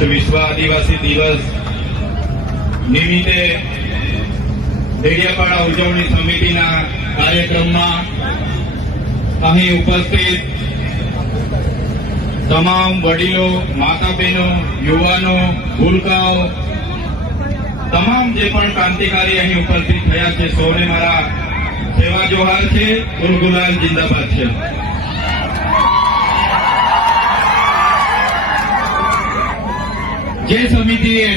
વિશ્વ આદિવાસી દિવસ નિમિત્તે ડેડિયાપાડા ઉજવણી સમિતિના કાર્યક્રમમાં અહીં ઉપસ્થિત તમામ વડીલો, માતા બહેનો, યુવાનો, ભૂલકાઓ, તમામ જે પણ ક્રાંતિકારી અહીં ઉપસ્થિત થયા છે, સૌને મારા સેવા જોહાર છે. ગુલગુલાલ જિંદાબાદ છે. જે સમિતિએ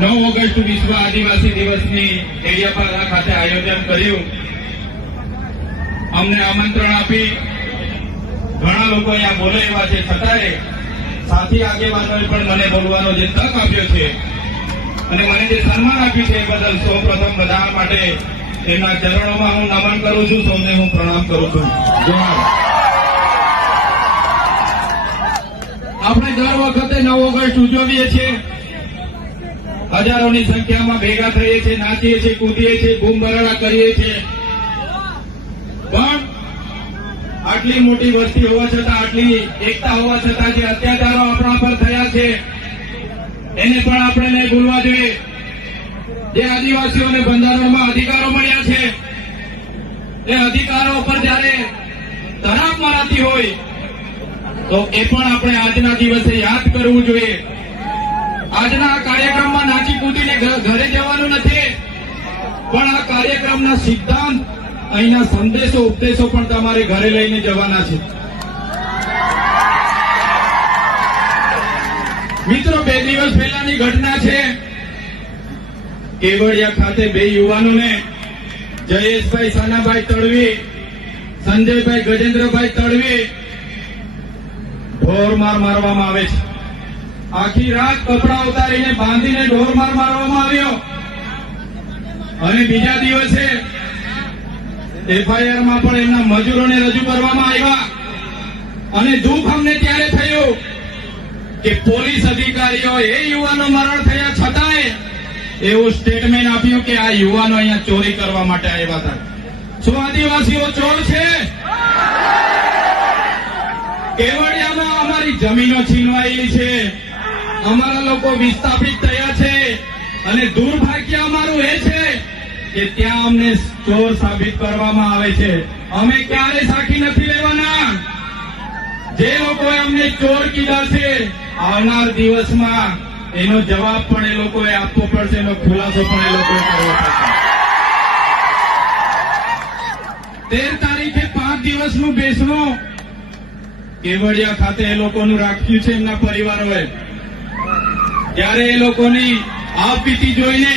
9 ઓગસ્ટ વિશ્વ આદિવાસી દિવસની ડેડિયાપાડા ખાતે આયોજન કર્યું, અમને આમંત્રણ આપી ઘણા લોકો અહીંયા બોલે એવા છે, છતાંય સાથી આગેવાનોએ પણ મને બોલવાનો જે તક આપ્યો છે અને મને જે સન્માન આપ્યું છે એ બદલ સૌપ્રથમ બધા માટે એમના ચરણોમાં હું નમન કરું છું. સૌને હું પ્રણામ કરું છું. જોહાર. આપણે દર વખતે 9 ઓગસ્ટ ઉજવીએ છીએ, હજારોની સંખ્યામાં ભેગા થઈએ છીએ, નાચીએ છીએ, કૂદીએ છીએ, બૂમ બરાડા કરીએ છીએ, પણ આટલી મોટી વસ્તી હોવા છતાં, આટલી એકતા હોવા છતાં જે અત્યાચારો આપણા પર થયા છે એને પણ આપણે નહીં ભૂલવા જોઈએ. જે આદિવાસીઓને બંધારણમાં અધિકારો મળ્યા છે એ અધિકારો પર જયારે તરાપ મરાતી હોય તો એ પણ આપણે આજના દિવસે યાદ કરવું જોઈએ. આજના આ કાર્યક્રમમાં નાચી કૂદીને ઘરે જવાનું નથી, પણ આ કાર્યક્રમના સિદ્ધાંત, અહીંના સંદેશો, ઉપદેશો પણ તમારે ઘરે લઈને જવાના છે. મિત્રો, 2 દિવસ પહેલાની ઘટના છે. કેવડિયા ખાતે 2 યુવાનોને, જયેશભાઈ સાનાભાઈ તડવી, સંજયભાઈ ગજેન્દ્રભાઈ તડવી, ઢોરમાર મારવામાં આવે છે. આખી રાત કપડા ઉતારીને બાંધીને ઢોરમાર મારવામાં આવ્યો અને બીજા દિવસે એફઆઈઆરમાં પણ એમના મજૂરોને રજૂ કરવામાં આવ્યા. અને દુઃખ અમને ત્યારે થયું કે પોલીસ અધિકારીઓ એ યુવાનો મરણ થયા છતાંય એવું સ્ટેટમેન્ટ આપ્યું કે આ યુવાનો અહીંયા ચોરી કરવા માટે આવ્યા હતા. શું આદિવાસીઓ ચોર છે? કેવડિયામાં અમારી જમીનો છીનવાયેલી છે, અમારા લોકો વિસ્થાપિત થયા છે અને દુર્ભાગ્ય અમારું એ છે કે ત્યાં અમને ચોર સાબિત કરવામાં આવે છે. અમે ક્યારે સાખી નથી લેવાના. જે લોકોએ અમને ચોર કીધા છે, આવનાર દિવસમાં એનો જવાબ પણ એ લોકોએ આપવો પડશે, એનો ખુલાસો પણ એ લોકોએ કરવો પડશે. 13 તારીખે 5 દિવસનું બેસણું કેવડિયા ખાતે એ લોકોનું રાખ્યું છે એમના પરિવારોએ. ત્યારે એ લોકોની આપવીતી જોઈને,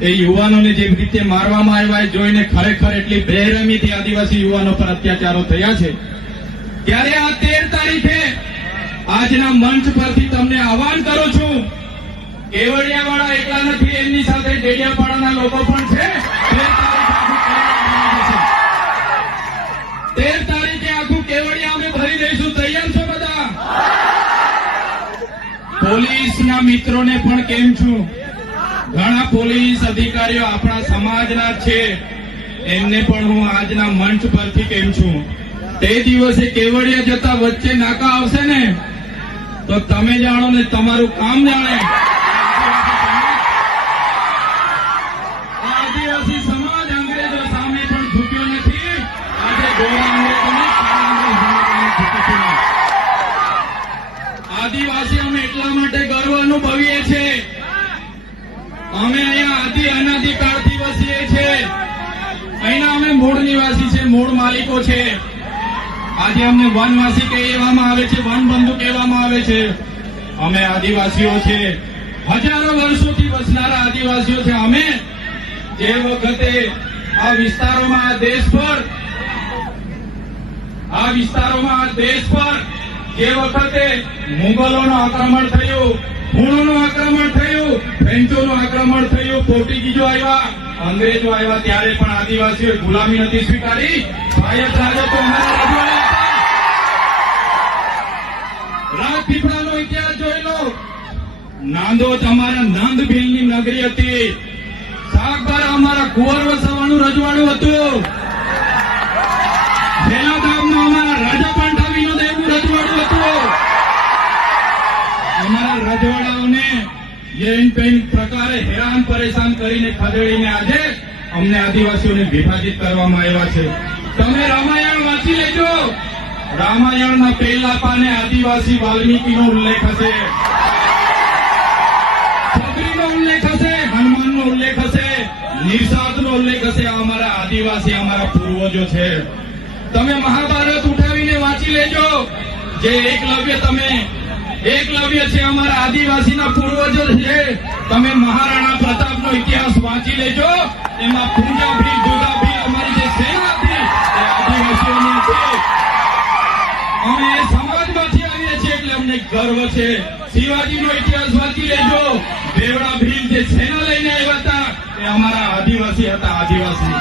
એ યુવાનોને જે રીતે મારવામાં આવ્યા જોઈને ખરેખર એટલી બેરહેમીથી આદિવાસી યુવાનો પર અત્યાચારો થયા છે. ત્યારે આ 13 તારીખે આજના મંચ પરથી તમને આહવાન કરું છું, કેવડિયાવાળા એકલા નથી, એમની સાથે ડેડિયાપાડાના લોકો પણ છે. 13 તારીખે આખું કેવડિયા અમે ભરી દઈશું. તૈયાર છો બધા? પોલીસના મિત્રોને પણ કેમ છું, ઘણા પોલીસ અધિકારીઓ આપણા સમાજના છે, એમને પણ હું આજના મંચ પરથી કેમ છું. તે દિવસે કેવડિયા જતા વચ્ચે નાકા આવશે ને તો તમે જાણો ને તમારું કામ જાણે. આદિવાસી સમાજ અંગ્રેજો સામે પણ ઝૂક્યો નથી. આજે ગોરા અંગ્રેજોને આદિવાસી અમે એટલા માટે ગર્વ અનુભવીએ છીએ. અમે અહીંયા આદિ અનાદિકાળથી વસીએ છીએ. અહીંના અમે મૂળ નિવાસી છે, મૂળ માલિકો છે. આજે અમને વનવાસી કહેવામાં આવે છે, વનબંધુ કહેવામાં આવે છે. અમે આદિવાસીઓ છે, હજારો વર્ષોથી વસનારા આદિવાસીઓ છે. અમે જે વખતે આ વિસ્તારોમાં, આ દેશ પર જે વખતે મુગલોનું આક્રમણ થયું, હુણોનું આક્રમણ થયું, ફ્રેન્ચોનું આક્રમણ થયું, પોર્ટુગીઝો આવ્યા, અંગ્રેજો આવ્યા, ત્યારે પણ આદિવાસીઓએ ગુલામી નથી સ્વીકારી. સ્વાયત્ત રાજ્ય અમારા રજવાડા હતા. રાજપીપળાનો ઇતિહાસ જોઈ લો. નાંદોદ અમારા નંદભીલની નગરી હતી. સાગબારા અમારા કુંવર વસાવાનું રજવાડું હતું. ભેલાધામમાં અમારા રાજા પાંડાવીનો દેવનું રજવાડું હતું. અમારા રજવાડાઓને યેન પેન પ્રકારે હેરાન પરેશાન કરીને ખદેડીને આજે અમને આદિવાસીઓને વિભાજિત કરવામાં આવ્યા છે. તમે રામાયણ વાંચી લેજો. રામાયણના પહેલા પાને આદિવાસી વાલ્મીકીનો ઉલ્લેખ હશે, છત્રીનો ઉલ્લેખ હશે, હનુમાનનો ઉલ્લેખ હશે, નિર્સાદનો ઉલ્લેખ હશે. આ અમારા આદિવાસી અમારા પૂર્વજો છે. તમે મહાભારત ઉઠાવીને વાંચી લેજો. જે એકલવ્ય છે અમારા આદિવાસીના પૂર્વજો છે. તમે મહારાણા પ્રતાપનો ઇતિહાસ વાંચી લેજો. એમાં પૂંજા ભીલ, દુધા ભીલ અમારી જે સેના હતી એ આદિવાસીઓની હતી. અમે એ સમાજમાંથી આવીએ છીએ એટલે અમને ગર્વ છે. શિવાજીનો ઇતિહાસ વાંચી લેજો. બેવડા ભીલ જે સેના લઈને આવ્યા હતા એ અમારા આદિવાસી હતા. આદિવાસી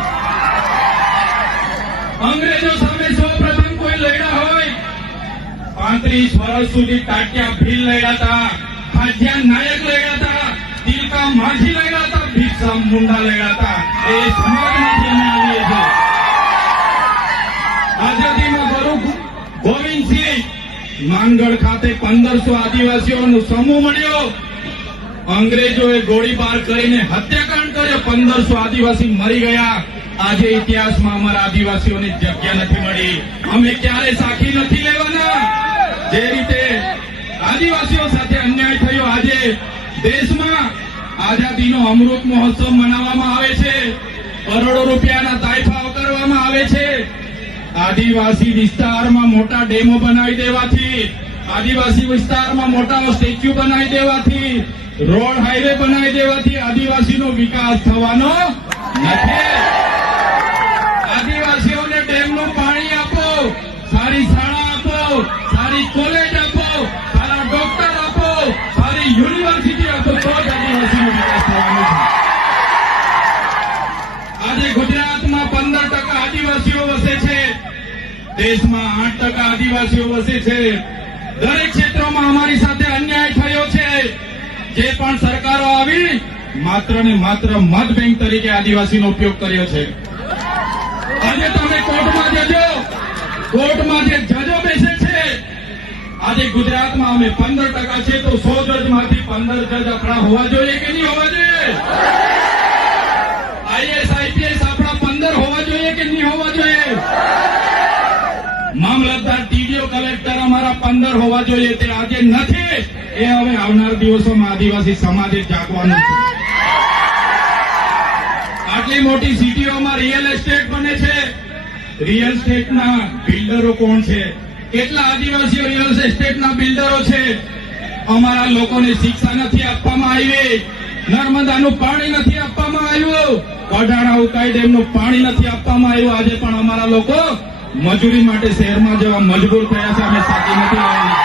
અંગ્રેજો સામે સૌપ્રથમ કોઈ લડ્યા હોય 35 વર્ષ સુધી ટાટિયા ભીલ લડ્યા હતા, હાજિયા નાયક લડ્યા હતા, તિલકા માઝી લડ્યા હતા, ભીક્ષા મુંડા લડ્યા હતા. એ સમાજમાંથી અમે આવીએ છીએ. આઝાદીમાં ગુરુ ગોવિંદસિંહ માનગઢ ખાતે 1500 આદિવાસીઓનો સમૂહ મળ્યો. અંગ્રેજોએ ગોળીબાર કરીને હત્યાકાંડ કર્યો. 1500 આદિવાસી મરી ગયા. આજે ઇતિહાસમાં અમારા આદિવાસીઓને જગ્યા નથી મળી. અમે ક્યારે સાખી નથી લેવાના. જે રીતે આદિવાસીઓ સાથે અન્યાય થયો, આજે દેશમાં આઝાદીનો અમૃત મહોત્સવ મનાવવામાં આવે છે, કરોડો રૂપિયાના તાઇફાઓ કરવામાં આવે છે. આદિવાસી વિસ્તારમાં મોટા ડેમો બનાવી દેવાથી, આદિવાસી વિસ્તારમાં મોટા સ્ટેચ્યુ બનાવી દેવાથી, રોડ હાઈવે બનાવી દેવાથી આદિવાસીનો વિકાસ થવાનો નથી. આદિવાસીઓને ડેમનું પાણી આપો, સારી શાળા આપો, સારી કોલેજ આપો, સારા ડોક્ટર આપો, સારી યુનિવર્સિટી આપો, તો જ આદિવાસીનો વિકાસ થવાનો છે. આજે ગુજરાતમાં 15% આદિવાસીઓ વસે છે, દેશમાં 8% આદિવાસીઓ વસે છે. દરેક ક્ષેત્રોમાં અમારી સાથે અન્યાય થયો છે. જે પણ સરકારો આવી માત્ર ને માત્ર મત બેંક તરીકે આદિવાસીનો ઉપયોગ કર્યો છે. આજે તમે કોર્ટમાં જજો, કોર્ટમાં જે જજો બેસે છે, આજે ગુજરાતમાં અમે 15% છે તો 100 જજમાંથી 15 જજ આપણા હોવા જોઈએ કે નહીં હોવા જોઈએ? આઈએસ આઈપીએસ આપણા 15 હોવા જોઈએ કે નહીં હોવા જોઈએ? મામલતદાર, ટીડીઓ, કલેક્ટર અમારા 15 હોવા જોઈએ. તે આજે નથી. એ હવે આવનાર દિવસોમાં આદિવાસી સમાજે જાગવાનું છે. આટલી મોટી સિટીઓમાં રિયલ એસ્ટેટ બને છે. રિયલ એસ્ટેટના બિલ્ડરો કોણ છે? કેટલા આદિવાસીઓ રિયલ એસ્ટેટના બિલ્ડરો છે? અમારા લોકોને શિક્ષા નથી આપવામાં આવી, નર્મદાનું પાણી નથી આપવામાં આવ્યું, કડાણા ઉકાઈ ડેમનું પાણી નથી આપવામાં આવ્યું. આજે પણ અમારા લોકો મજૂરી માટે શહેરમાં જવા મજબૂર થયા છે. અમે સાચી નથી લેવાની.